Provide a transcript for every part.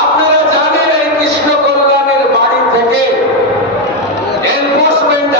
আপনারা জানেন এই কৃষ্ণ কল্যাণের বাড়ি থেকে এনফোর্সমেন্ট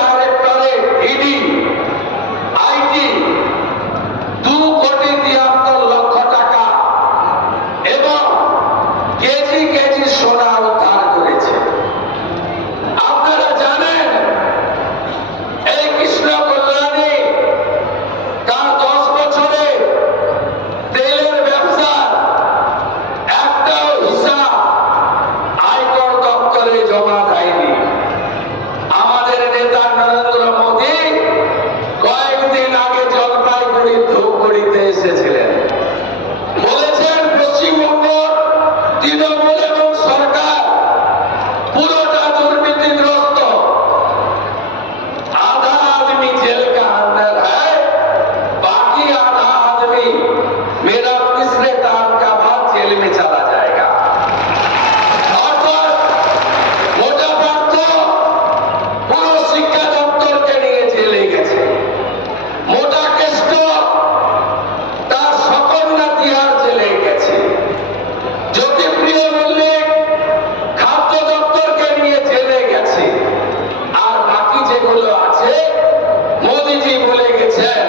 বলছেন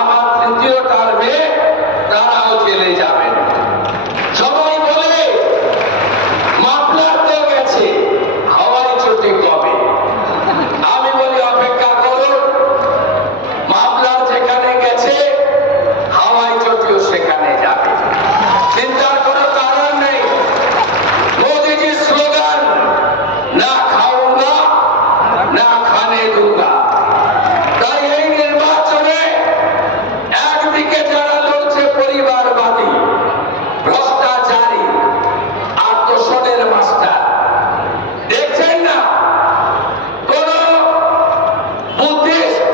আমার তৃতীয় টার্মে তারাও জেলে যাবেন। সবাই বলে মাফলার তো গেছে, হাওয়াই চটি কবে? আমি বলি অপেক্ষা করুন, মাফলার যেখানে গেছে হাওয়াই চটিও সেখানে যাবে। চিন্তার কোনো কারণ নেই। মোদীজির স্লোগান না খাऊंगा না খানে दूंगा। তাই এই নির্বাচনে একদিকে যারা লড়ছে পরিবারবাদী, ভ্রষ্টাচারী, আত্মসনের মাস্টার, দেখছেন না কোন বুদ্ধিস্ট,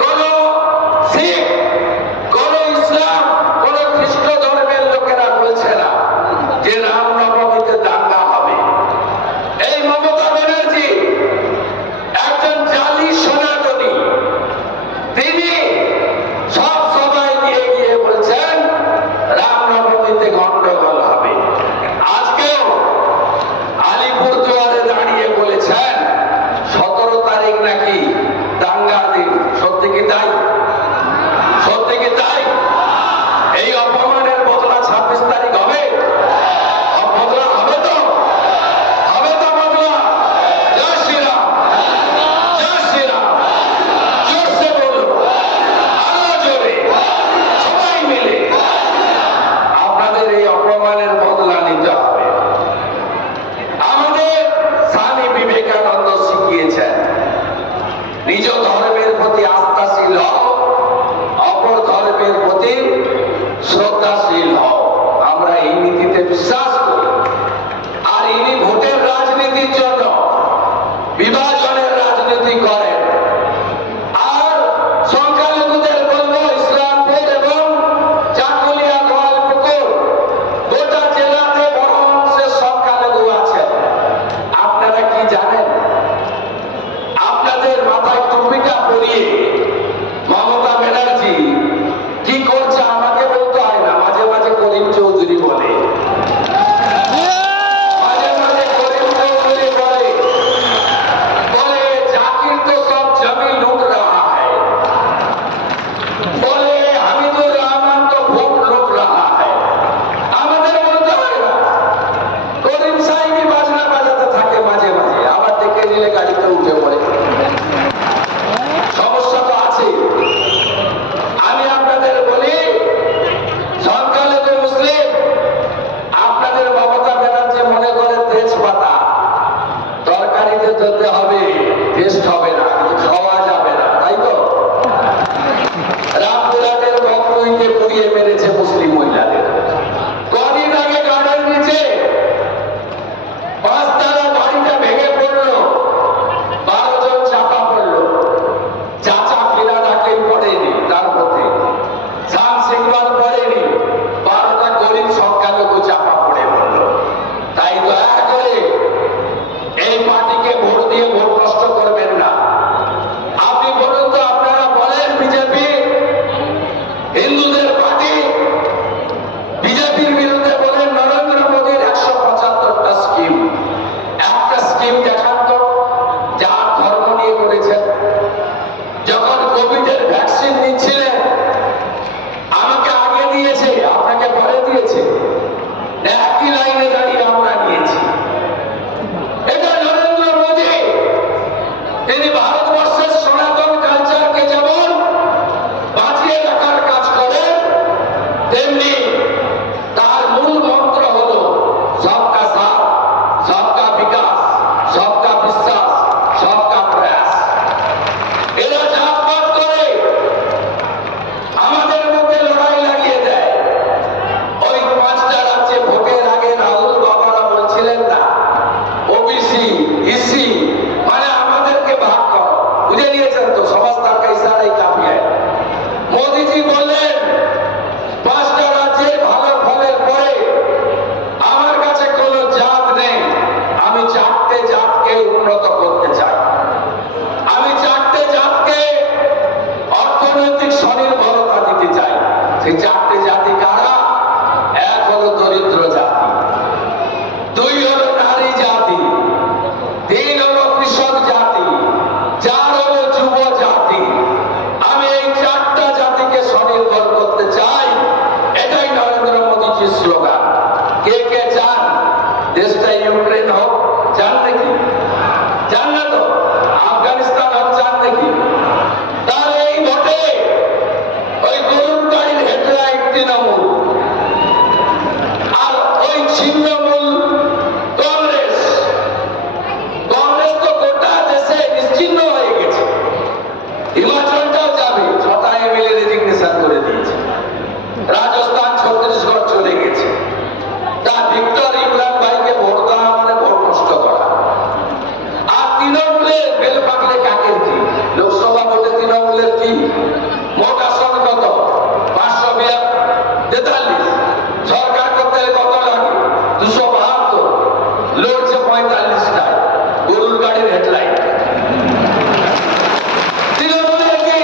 কোন শিখ, কোন ইসলাম, কোন খ্রিস্ট ধর্মের লোকেরা বলছে না যে রামনবমীতে দাঙ্গা হবে। এই মমতা ব্যানার্জি একজন জালি সনাতনী, তিনি সব সবাই গিয়ে গিয়ে বলছেন রামনবমীতে গন্ডগোল হবে। আজকেও আলিপুরদুয়ারে দাঁড়িয়ে বলেছেন 17 তারিখ নাকি দাঙ্গার দিন। সত্যি কি তাই? সত্যি কি তাই? এই অপমানের বদলা 26 তারিখ হবে? বদলা হবে তো? হবে তো বদলা? জয় শ্রীরাম, জয় শ্রীরাম। জোরসে বলুন, আরো জোরে, সবাই মিলে। আপনাদের এই অপমানের বদলা নিতে হবে। আমাদের স্বামী বিবেকানন্দ শিখিয়েছেন নিজ ধর্মের প্রতি আস্থাশীল হও, অপর ধর্মের প্রতি শ্রদ্ধাশীল হও। আমরা এই নীতিতে বিশ্বাস করি। আর ইনি ভোটের রাজনীতির জন্য বিভাজনের রাজনীতি করেন। আর সংখ্যালঘুদের বলবো ইসলামপুর এবং চাকুলিয়া, গোয়ালপুকুর গোটা জেলাতে বড় অংশের সংখ্যালঘু আছেন। আপনারা কি জানেন? আপনাদের মাথায় টুপিটা পরিয়ে মমতা ব্যানার্জি কি করছে আমাকে বলতে হয় না, মাঝে মাঝে করিম চৌধুরী বলে, মাঝে মাঝে করিম চৌধুরী বলে, বলে জাকির তো সব জমি লুট रहा है, বলে হামিদুর রহমান তো ভোট লুট रहा है। আমাদের বলতে হয় না, করিম সাহেবই বাজনা বাজাতে থাকে মাঝে মাঝে, আবার ডেকে নিলে গাড়িতে উঠে পড়ে। সমস্যা তো আছে। আমি আপনাদের বলি, সংখ্যালঘু মুসলিম, আপনাদের মমতা ব্যানার্জি মনে করে তেজপাতা তরকারিতে দিতে হবে, টেস্ট হবে না, কিন্তু খাওয়া যাবে না, তাই তো? রামপুরহাটের বকরুইকে পুড়িয়ে মেরেছে মুসলিম মহিলাদের। কদিন আগে গার্ডেন নিচে 5 তলা বাড়িটা ভেঙে পড়লো, 12 জন চাপা পড়লো। চাচা ফেরা ডাকেই পড়েনি, তার মধ্যে শাম সিংবার পড়েনি, 12টা গরিব সংখ্যালঘু চাপা পড়ে বলল। তাই দয়া করে এই পার্টিকে ভোট দিয়ে ভোট নষ্ট করবেন না। আপনি বলুন তো, আপনারা বলেন বিজেপি হিন্দুদের পার্টি, বিজেপির বিরুদ্ধে বলেন নরেন্দ্র মোদীর 175টা স্কিম। একটা স্কিম দেখান তো যার ধর্ম নিয়ে করেছেন। যখন কোভিডের ভ্যাকসিন নিচ্ছিলেন, আমাকে আগে দিয়েছে, আপনাকে পরে দিয়েছে, একই লাইনে দাঁড়িয়ে আমরা নিয়েছি। এটা নরেন্দ্র মোদী, তিনি ভারতবর্ষের সনাতন কালচারকে যেমন বাঁচিয়ে রাখার কাজ করেন, তেমনি তার মূল মন্ত্র হলো সবকা সাথ, সবকা বিকাশ, সবকা বিশ্বাস, সবকা প্রয়াস। এরা জাতপাত করে আমাদের মধ্যে লড়াই লাগিয়ে দেয়। ওই 5টা রাজ্যে ভোটের আগে রাহুল বাবারা বলছিলেন না ওবিসি ইসি মানে আমাদেরকে ভাগ করো, হিমাচলটাও যাবে, 6টা এমএলএ রেজিগনেশন করে দিয়েছে। রাজস্থান ছত্তিশগড় চলে গেছে। তা ভিক্টর ইমরান ভাইকে ভোট দেওয়া মানে ভোট নষ্ট করা। আর তৃণমূলের বেল পাকলে কাকের কি? লোকসভা ভোটে তৃণমূলের কি মোট আসন কত? 543। সরকার করতে কত লাগে? 272। লড়ছে 45টায়, গরুর গাড়ির হেডলাইট। তৃণমূলের কি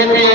সিপিএম